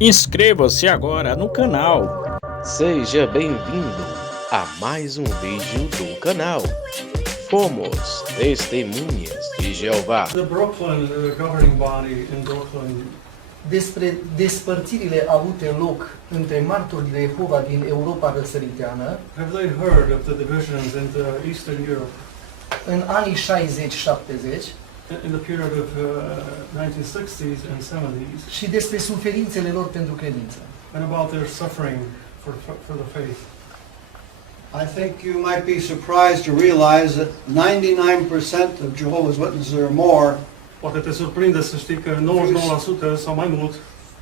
Inscreva-se agora no canal. Seja bem-vindo a mais um vídeo do canal. Fomos Testemunhas de Jeová. The Brooklyn governing body in Brooklyn despre despărțirile avute loc între martorii de Jehova din Europa răsăriteană have they heard of the divisions into Eastern Europe în anii 60-70 in the period of 1960s and 70s, și despre suferințele lor pentru credință. and about their suffering for the faith. I think you might be surprised to realize that 99% of Jehovah's Witnesses or more, Poate te surprinde să știi că 99% sau mai mult,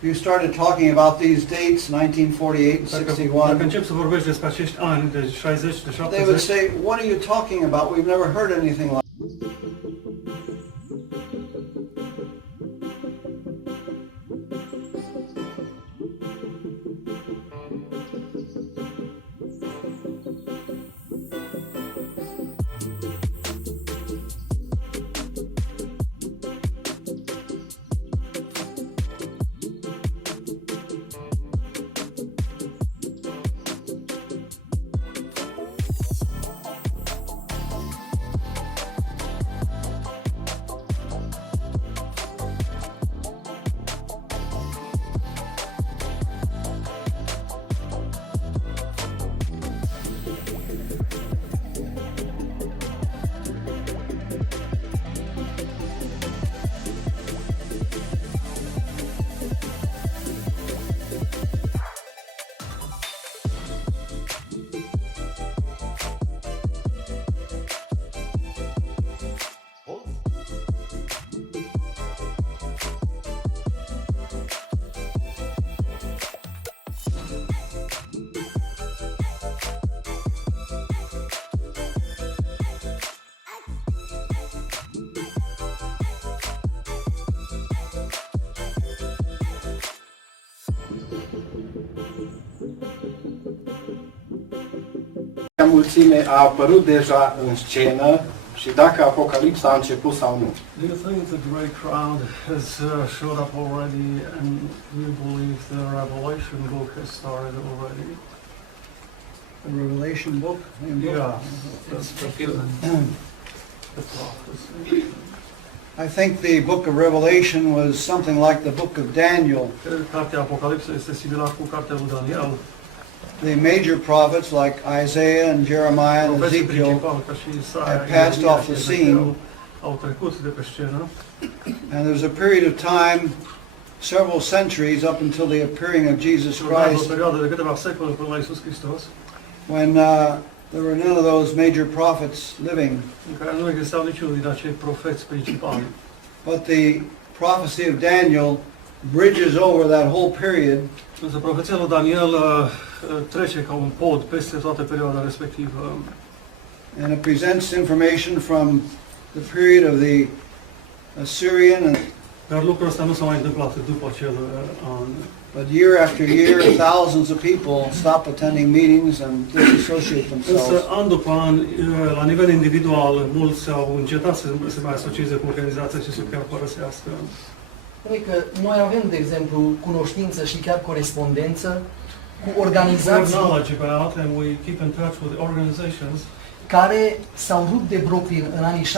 you started talking about these dates, 1948 and dacă 61, începi să vorbești despre acești ani de 60, de they would 70, say, what are you talking about? We've never heard anything like mulțime a apărut deja în scenă și dacă Apocalipsa a început sau nu. do you think the great crowd has showed up already, and do you believe the Revelation book has started already? the Revelation book. Yeah, that's the prophecy. I think the book of Revelation was something like the book of Daniel. Cartea Apocalipsa este similar cu cartea lui Daniel. The major prophets like Isaiah and Jeremiah and Profeții Ezekiel principali ca și Isaia, have passed Ieremia off și the Ezechiel scene. au trecut de pe scenă. And there was a period of time, several centuries up until the appearing of Jesus Și urmează o Christ, perioadă de câteva secole până la Iisus Hristos, when there were none of those major prophets living. în care nu existau niciunul din acei profeți principali. But the prophecy of Daniel bridges over that whole period Însă profeția lui Daniel trece ca un pod peste toată perioada respectivă. and it presents information from the period of the Assyrian, Dar lucrul ăsta nu s-a mai întâmplat după acel an. but year after year thousands of people stop attending meetings and disassociate Însă, themselves. an după an, la nivel individual, mulți au încetat să se mai asocieze cu organizația și să chiar părăsească. Că noi avem, de exemplu, cunoștință și chiar corespondență cu We have organizații knowledge about and we keep in touch with organizations care s-au rupt de Brooklyn în anii 70-80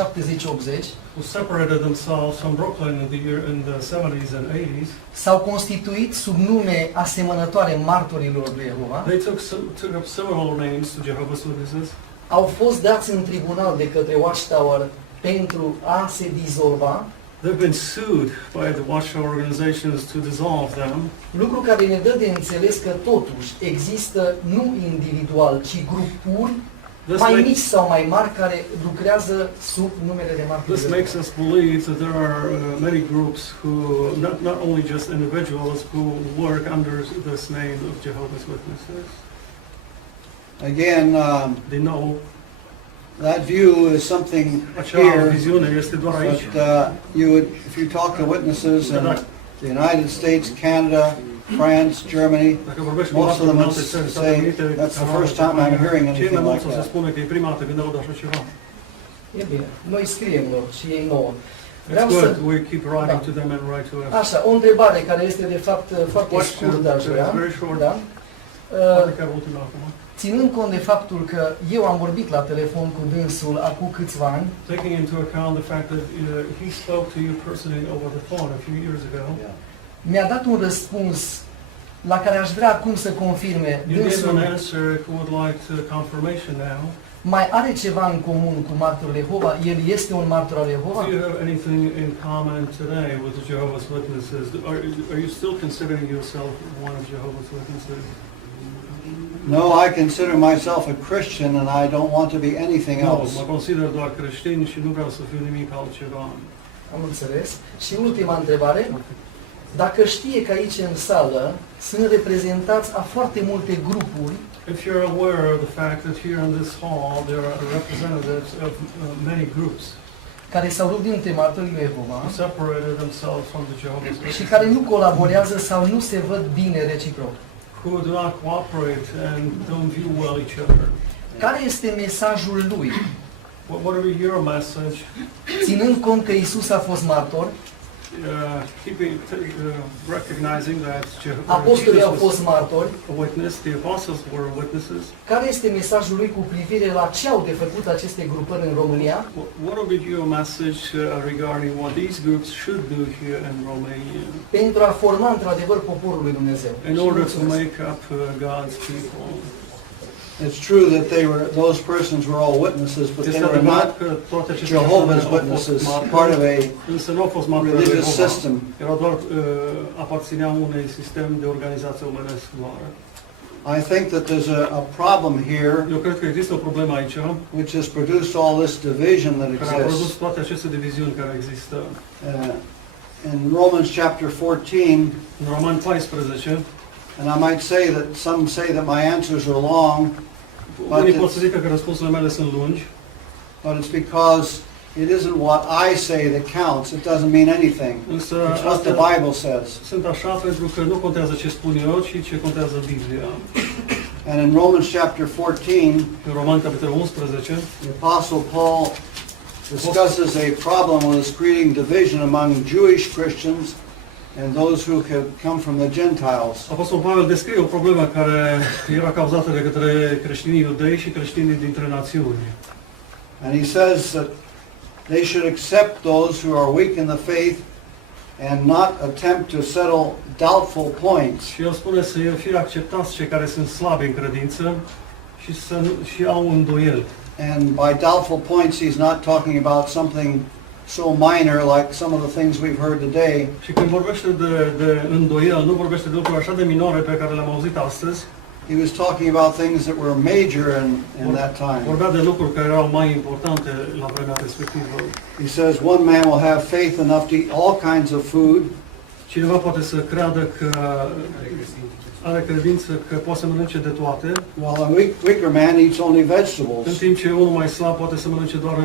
who separated themselves from Brooklyn in the 70s and 80s. s-au constituit sub nume asemănătoare martorilor lui Jehova, They took up similar names to Jehovah's Witnesses. au fost dați în tribunal de către Watchtower pentru a se dizolva, They've been sued by the Watchtower organizations to dissolve them. lucru care ne dă de înțeles că totuși există nu individual, ci grupuri mai mici sau mai mari care lucrează sub numele de martori. This makes us believe that there are many groups who, not only just individuals, who work under this name of Jehovah's Witnesses. Again, Din nou, that view is something acea here, viziune este doar aici. but you would, if you talk to witnesses in the United States, Canada, France, Germany, Dacă vorbești cu most of them oameni would din alte țări, Statele say Unite, that's the Canada, first time I'm hearing cei anything mai mulți like o să that. spune că e prima dată când aud așa ceva. E bine, noi scriem lor și ei nouă. Vreau It's să... good. We keep writing Da. to them and write to us. Așa, o întrebare care este de fapt foarte Question, scurtă, aș vrea. very short. Da? Poate chiar ultima acum. Ținând cont de faptul că eu am vorbit la telefon cu dânsul acum câțiva ani, Taking into account the fact that he spoke to you personally over the phone a few years ago, mi-a dat un răspuns la care aș vrea acum să confirme. you gave an Dânsul answer who would like confirmation now. mai are ceva în comun cu martorul Jehova? El este un martor al Jehova? Do you have anything in common today with the Jehovah's Witnesses? Are you still considering yourself one of Jehovah's Witnesses? No, I consider myself a Christian and I don't want to be anything Nu, else. mă consider doar creștin și nu vreau să fiu nimic altceva. Am înțeles. Și ultima întrebare. Dacă știe că aici în sală sunt reprezentați a foarte multe grupuri, If you're aware of the fact that here in this hall there are representatives of many groups care s-au rupt dintre martorii lui Jehova who separated themselves from the Jehovah's și Witnesses, care nu colaborează sau nu se văd bine reciproc. who do not cooperate and don't view well each other. Care este mesajul lui? What would be your message? Ținând cont că Isus a fost martor, Recognizing that apostolii Jesus au fost was martori, a witness, the apostles were witnesses. care este mesajul lui cu privire la ce au de făcut aceste grupări în România? What would be your message regarding what these groups should do here in Romania Pentru a forma într-adevăr poporul lui Dumnezeu. in Și order to mulțumesc. make up God's people? It's true that those persons were all witnesses, but they Este were adevărat not că toate aceste Jehovah's persoane au fost Witnesses, martori, part of a însă nu au fost martori ai religious Jehova. system. Erau doar aparțineau unui sistem de organizație omenesc doar. I think that there's a problem here Eu cred că există o problemă aici which has produced all this division that care a produs exists. toate aceste diviziuni care există. In Romans chapter 14, În Romani 14, and I might say that some say that my answers are long, unii pot să zică că răspunsurile mele sunt lungi, but it's because it isn't what I say that counts. It doesn't mean anything. însă It's what the Bible says. sunt așa pentru că nu contează ce spun eu, ci ce contează Biblia. And in Romans chapter 14, În Romani capitolul 11, the Apostle Paul discusses a problem with this creating division among Jewish Christians and those who have come from the Gentiles. Apostolul Pavel descrie o problemă care era cauzată de către creștinii iudei și creștinii dintre națiuni. And he says that they should accept those who are weak in the faith and not attempt to settle doubtful points. Și el spune să fie acceptați cei care sunt slabi în credință și au îndoieli. And by doubtful points, he's not talking about something so minor like some of the things we've heard today. Și când vorbește de îndoiel, nu vorbește de lucruri așa de minore pe care le-am auzit astăzi. He was talking about things that were major in that time. Vorbea de lucruri care erau mai importante la vremea respectivă. He says one man will have faith enough to eat all kinds of food, Cineva poate să creadă că are credință că poate să mănânce de toate, while a weaker man eats only în vegetables. timp ce unul mai slab poate să mănânce doar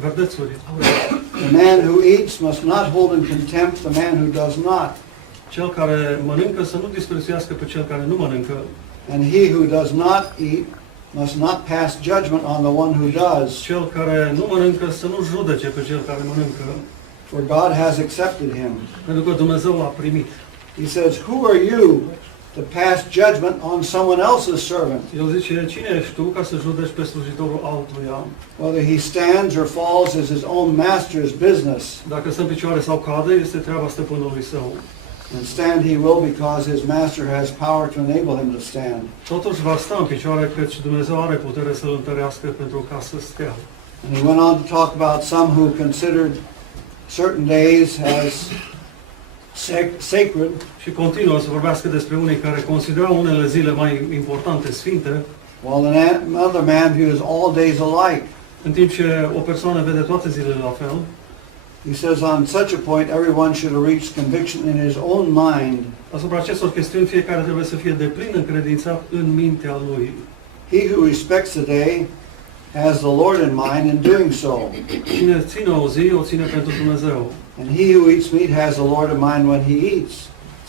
verdețuri. The man who eats must not hold in contempt the man who does not. Cel care mănâncă să nu disprețuiască pe cel care nu mănâncă. And he who does not eat must not pass judgment on the one who does, Cel care nu mănâncă să nu judece pe cel care mănâncă, for God has accepted him. pentru că Dumnezeu l-a primit. He says, who are you to pass judgment on someone else's servant? El zice, cine ești tu ca să judeci pe slujitorul altuia? Whether he stands or falls is his own master's business. Dacă stă în picioare sau cade, este treaba stăpânului său. And stand he will because his master has power to enable him to stand. Totuși va sta în picioare, căci Dumnezeu are putere să-l întărească pentru ca să stea. And he went on to talk about some who considered certain days as sacred, Și continuă să vorbească despre unii care considerau unele zile mai importante, sfinte, while another man views all days alike. în timp ce o persoană vede toate zilele la fel. He says on such a point everyone should have reached conviction in his own mind. Asupra acestor chestiuni, fiecare trebuie să fie deplin încredințat în mintea lui. He who respects the day has the Lord in mind in doing so. Cine ține o zi, o ține pentru Dumnezeu. And he who eats meat has the Lord in mind when he eats,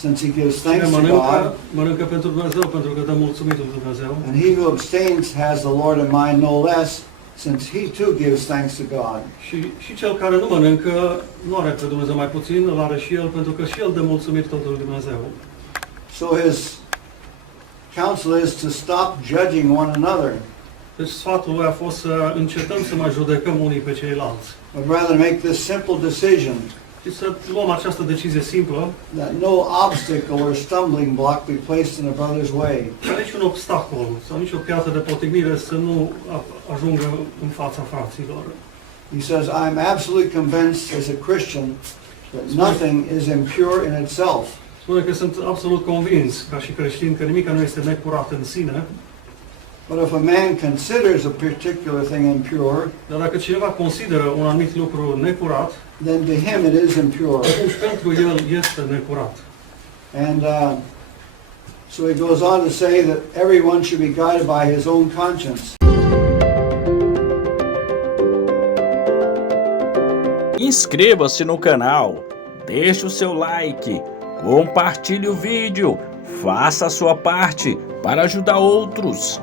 since he gives Cine thanks to mănâncă, God. mănâncă pentru Dumnezeu, pentru că dă mulțumit lui Dumnezeu. And he who abstains has the Lord in mind no less, since he too gives thanks to God. Și cel care nu mănâncă, nu are pe Dumnezeu mai puțin, îl are și el, pentru că și el dă mulțumiri totul lui Dumnezeu. So his counsel is to stop judging one another, Deci sfatul lui a fost să încetăm să mai judecăm unii pe ceilalți. but rather make this simple decision Și să luăm această decizie simplă, that no obstacle or stumbling block be placed in a brother's way. ca niciun obstacol sau nicio piatră de potignire să nu ajungă în fața fraților. He says, I'm absolutely convinced as a Christian that nothing is impure in itself. Spune că sunt absolut convins, ca și creștin, că nimic nu este necurat în sine, But if a man considers a particular thing impure, dar dacă cineva consideră un anumit lucru necurat, then to him it is impure. atunci pentru el este necurat. And so he goes on to say that everyone should be guided by his own conscience. Inscreva-se no canal, deixe o seu like, compartilhe o vídeo, faça a sua parte para ajudar outros.